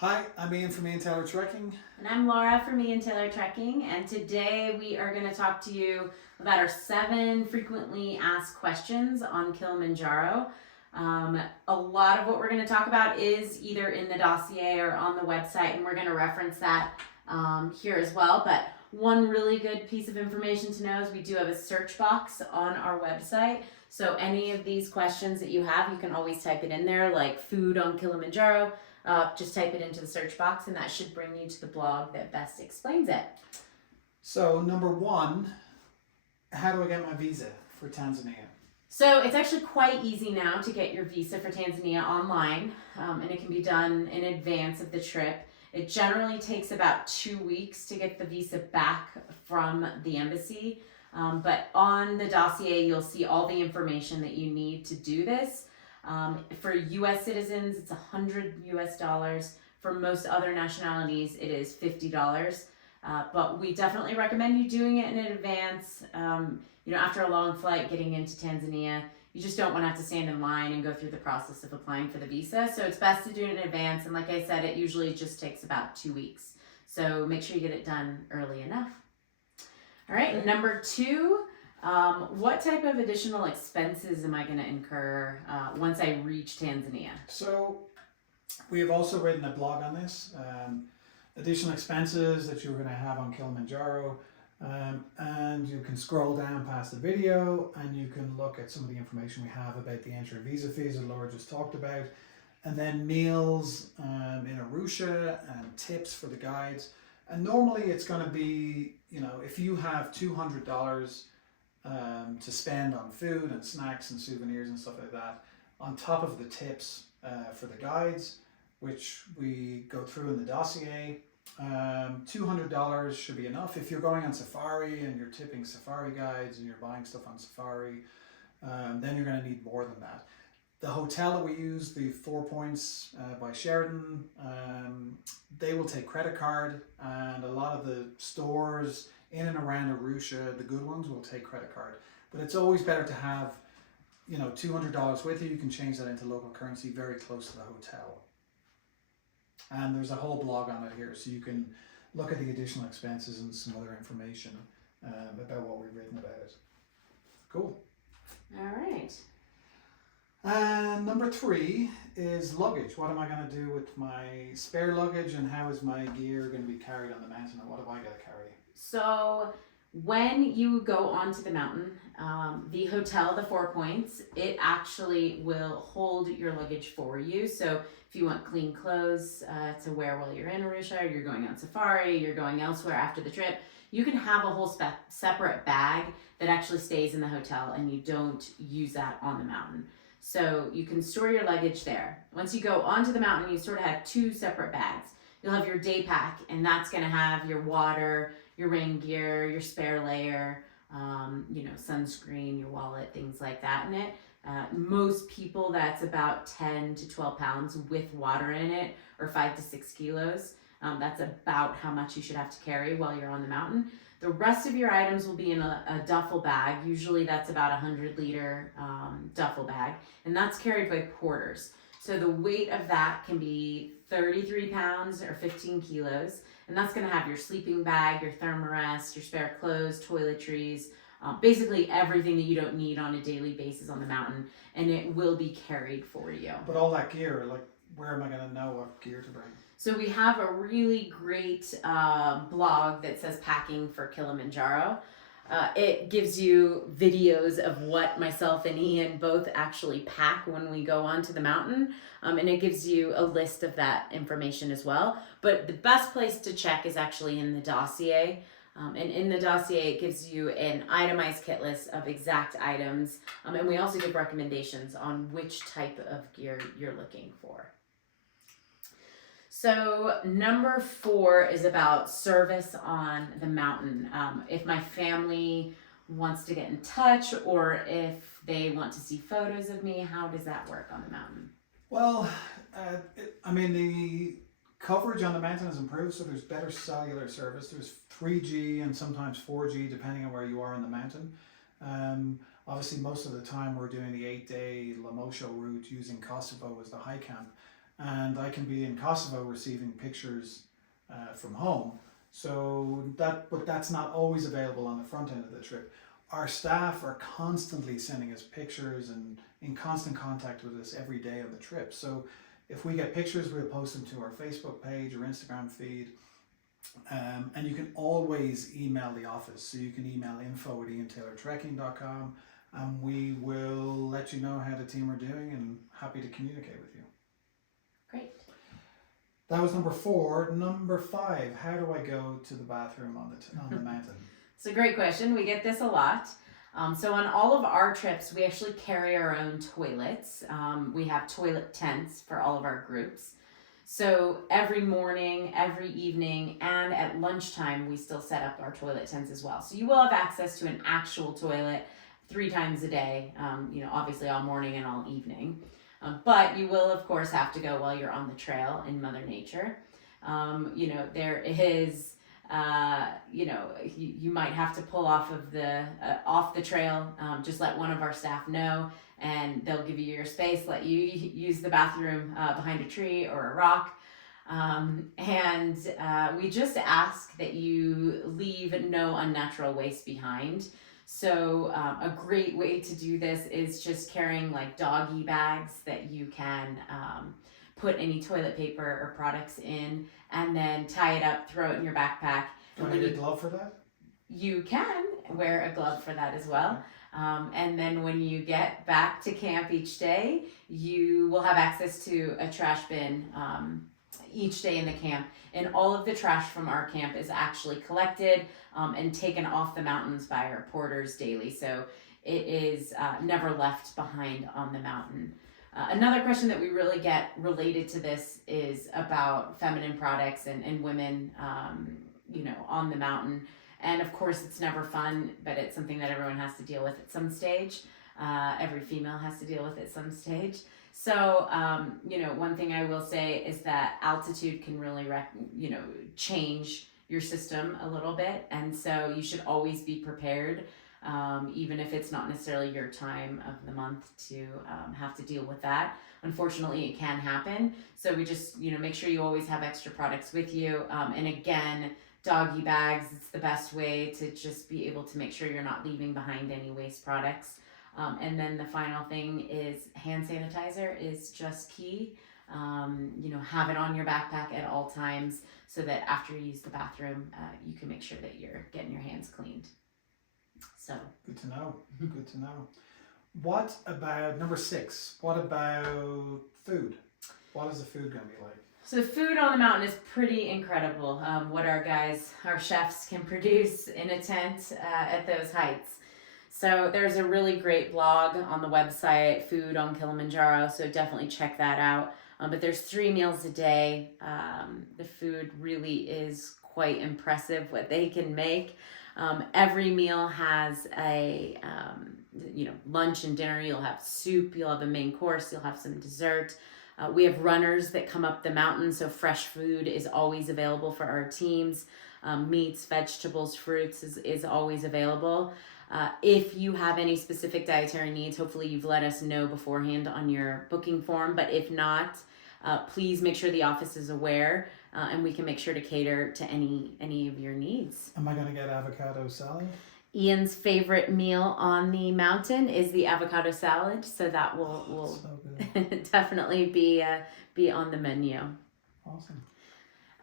Hi, I'm Ian from Ian Taylor Trekking. And I'm Laura from Ian Taylor Trekking, and today we are going to talk to you about our 7 frequently asked questions on Kilimanjaro. A lot of what we're going to talk about is either in the dossier or on the website, and we're going to reference that here as well. But one really good piece of information to know is we do have a search box on our website. So any of these questions that you have, you can always type it in there, like food on Kilimanjaro. Just type it into the search box and that should bring you to the blog that best explains it. So number 1, how do I get my visa for Tanzania? So it's actually quite easy now to get your visa for Tanzania online, and it can be done in advance of the trip. It generally takes about 2 weeks to get the visa back from the embassy, but on the dossier you'll see all the information that you need to do this. For U.S. citizens, it's $100. For most other nationalities, it is $50. But we definitely recommend you doing it in advance. After a long flight getting into Tanzania, you just don't want to have to stand in line and go through the process of applying for the visa. So it's best to do it in advance. And like I said, it usually just takes about 2 weeks. So make sure you get it done early enough. All right, Okay. number 2. What type of additional expenses am I going to incur once I reach Tanzania? So we have also written a blog on this, additional expenses that you're going to have on Kilimanjaro, and you can scroll down past the video and you can look at some of the information we have about the entry visa fees that Laura just talked about, and then meals in Arusha and tips for the guides. And normally it's going to be, if you have $200 to spend on food and snacks and souvenirs and stuff like that, on top of the tips for the guides, which we go through in the dossier. $200 should be enough. If you're going on safari and you're tipping safari guides and you're buying stuff on safari, then you're going to need more than that. The hotel that we use, the 4 Points by Sheraton, they will take credit card, and a lot of the stores in and around Arusha, the good ones, will take credit card. But it's always better to have, $200 with you. You can change that into local currency very close to the hotel. And there's a whole blog on it here, so you can look at the additional expenses and some other information about what we've written about it. Cool. All right. And number 3 is luggage. What am I going to do with my spare luggage, and how is my gear going to be carried on the mountain, and what have I got to carry? So when you go onto the mountain, the hotel, the 4 Points, it actually will hold your luggage for you. So if you want clean clothes to wear while you're in Arusha, or you're going on safari, you're going elsewhere after the trip, you can have a whole separate bag that actually stays in the hotel, and you don't use that on the mountain. So you can store your luggage there. Once you go onto the mountain, you sort of have 2 separate bags. You'll have your day pack, and that's going to have your water, your rain gear, your spare layer, sunscreen, your wallet, things like that in it. Most people, that's about 10 to 12 pounds with water in it, or 5 to 6 kilos. That's about how much you should have to carry while you're on the mountain. The rest of your items will be in a duffel bag. Usually that's about a 100-liter duffel bag, and that's carried by porters. So the weight of that can be 33 pounds or 15 kilos, and that's going to have your sleeping bag, your thermarest, your spare clothes, toiletries, basically everything that you don't need on a daily basis on the mountain, and it will be carried for you. But all that gear, where am I going to know what gear to bring? So we have a really great blog that says Packing for Kilimanjaro. It gives you videos of what myself and Ian both actually pack when we go onto the mountain, and it gives you a list of that information as well. But the best place to check is actually in the dossier. And in the dossier, it gives you an itemized kit list of exact items, and we also give recommendations on which type of gear you're looking for. So number 4 is about service on the mountain. If my family wants to get in touch, or if they want to see photos of me, how does that work on the mountain? Well, the coverage on the mountain has improved, so there's better cellular service. There's 3G and sometimes 4G, depending on where you are in the mountain. Obviously, most of the time we're doing the 8-day Lamosho route using Kosovo as the high camp. and I can be in Kosovo receiving pictures from home. But that's not always available on the front end of the trip. Our staff are constantly sending us pictures and in constant contact with us every day on the trip. So if we get pictures, we'll post them to our Facebook page or Instagram feed. And you can always email the office. So you can email info@iantaylortrekking.com, and we will let you know how the team are doing and happy to communicate with you. Great. That was number 4. Number 5, how do I go to the bathroom on the mountain? It's a great question. We get this a lot. So on all of our trips, we actually carry our own toilets. We have toilet tents for all of our groups. So every morning, every evening, and at lunchtime, we still set up our toilet tents as well. So you will have access to an actual toilet 3 times a day, obviously all morning and all evening. But you will, of course, have to go while you're on the trail in Mother Nature. There is, you might have to pull off of off the trail. Just let one of our staff know, and they'll give you your space, let you use the bathroom behind a tree or a rock. We just ask that you leave no unnatural waste behind. So a great way to do this is just carrying like doggy bags that you can put any toilet paper or products in, and then tie it up, throw it in your backpack. Do I need a glove for that? You can wear a glove for that as well. And then when you get back to camp each day, you will have access to a trash bin each day in the camp. And all of the trash from our camp is actually collected and taken off the mountains by our porters daily. So it is never left behind on the mountain. Another question that we really get related to this is about feminine products and women, on the mountain. And of course, it's never fun, but it's something that everyone has to deal with at some stage. Every female has to deal with at some stage. So, one thing I will say is that altitude can really, change your system a little bit. And so you should always be prepared, even if it's not necessarily your time of the month to have to deal with that. Unfortunately, it can happen. So we just, make sure you always have extra products with you. And again, doggy bags, it's the best way to just be able to make sure you're not leaving behind any waste products. And then the final thing is hand sanitizer is just key. Have it on your backpack at all times so that after you use the bathroom, you can make sure that you're getting your hands cleaned. So good to know. Good to know. What about number 6? What about food? What is the food going to be like? So the food on the mountain is pretty incredible. What our chefs can produce in a tent at those heights. So there's a really great blog on the website, Food on Kilimanjaro, so definitely check that out. But there's 3 meals a day. The food really is quite impressive what they can make. Every meal has a, lunch and dinner. You'll have soup, you'll have a main course, you'll have some dessert. We have runners that come up the mountain, so fresh food is always available for our teams. Meats, vegetables, fruits is always available. If you have any specific dietary needs, hopefully you've let us know beforehand on your booking form. But if not, please make sure the office is aware, and we can make sure to cater to any of your needs. Am I going to get avocado salad? Ian's favorite meal on the mountain is the avocado salad, so that will so definitely be on the menu. Awesome.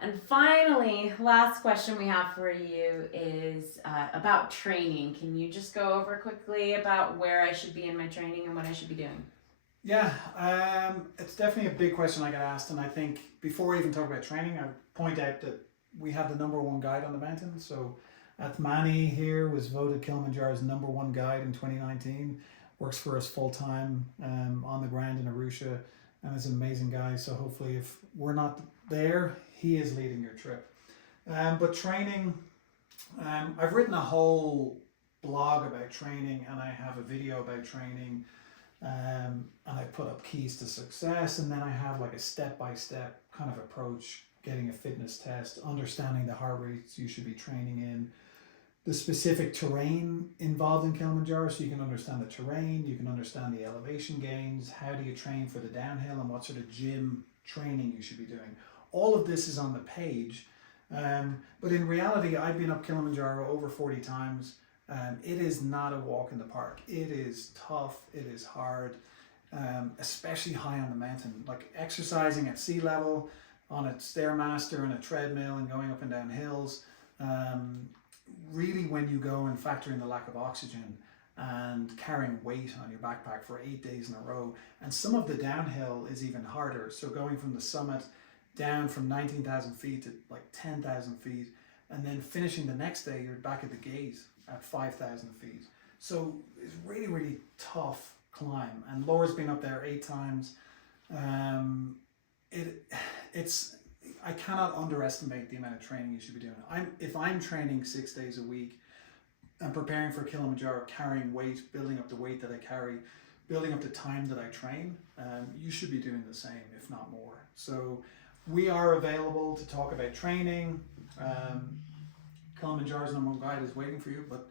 And finally, last question we have for you is about training. Can you just go over quickly about where I should be in my training and what I should be doing? Yeah, it's definitely a big question I get asked, and I think before we even talk about training, I point out that we have the number 1 guide on the mountain. So Athmani here was voted Kilimanjaro's number 1 guide in 2019. Works for us full time on the ground in Arusha, and is an amazing guy. So hopefully, if we're not there, he is leading your trip. But training, I've written a whole blog about training, and I have a video about training. And I put up keys to success, and then I have like a step-by-step kind of approach, getting a fitness test, understanding the heart rates you should be training in, the specific terrain involved in Kilimanjaro, so you can understand the terrain, you can understand the elevation gains, how do you train for the downhill, and what sort of gym training you should be doing. All of this is on the page, but in reality, I've been up Kilimanjaro over 40 times. It is not a walk in the park. It is tough, it is hard, especially high on the mountain. Like exercising at sea level, on a Stairmaster and a treadmill and going up and down hills. Really, when you go and factor in the lack of oxygen and carrying weight on your backpack for 8 days in a row, and some of the downhill is even harder. So going from the summit down from 19,000 feet to like 10,000 feet, and then finishing the next day, you're back at the gate at 5,000 feet. So it's really, really tough climb. And Laura's been up there 8 times. It's I cannot underestimate the amount of training you should be doing. If I'm training 6 days a week and preparing for Kilimanjaro, carrying weight, building up the weight that I carry, building up the time that I train, you should be doing the same, if not more. So we are available to talk about training. Kilimanjaro's #1 guide is waiting for you, but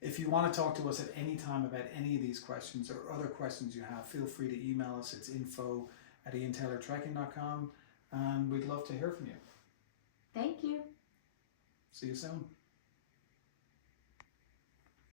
if you want to talk to us at any time about any of these questions or other questions you have, feel free to email us. It's info@iantaylortrekking.com, and we'd love to hear from you. Thank you. See you soon.